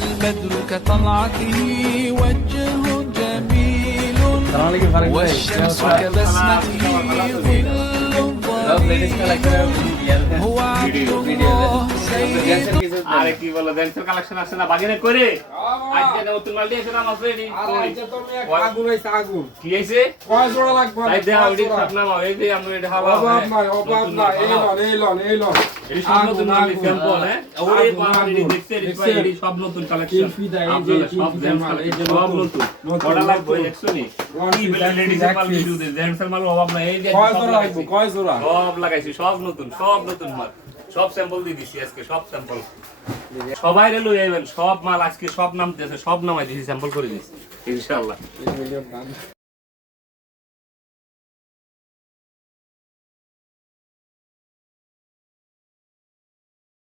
البدر كطلعته وجه جميل والشمس كبسمته ظل هو عبد الله سيد আরে কি বলো ড্যান্সের কালেকশন আছে না বাগিনে করে আজকে নতুন মাল দিয়েছে না মাছ রেডি আর আজকে তো আমি এক আগুন হইছে আগুন কি হইছে কয় জোড়া লাগবে তাই দেয়া ওই সব নাম এই যে আমরা এটা হাওয়া অভাব নাই এই লন এই সব নতুন মাল স্যাম্পল হ্যাঁ ওরে বাবা দেখতে এই সব নতুন কালেকশন সব সব নতুন বড় লাগবে দেখছো নি কি লেডিস মাল ভিডিও দে ড্যান্সের মাল অভাব নাই এই যে কয় জোড়া সব লাগাইছি সব নতুন মাল সব স্যাম্পল দিয়ে দিছি আজকে সব স্যাম্পল সবাই লই আইবেন সব মাল আজকে সব নাম দিয়েছে সব নামাই দিছি স্যাম্পল করে দিছি ইনশাআল্লাহ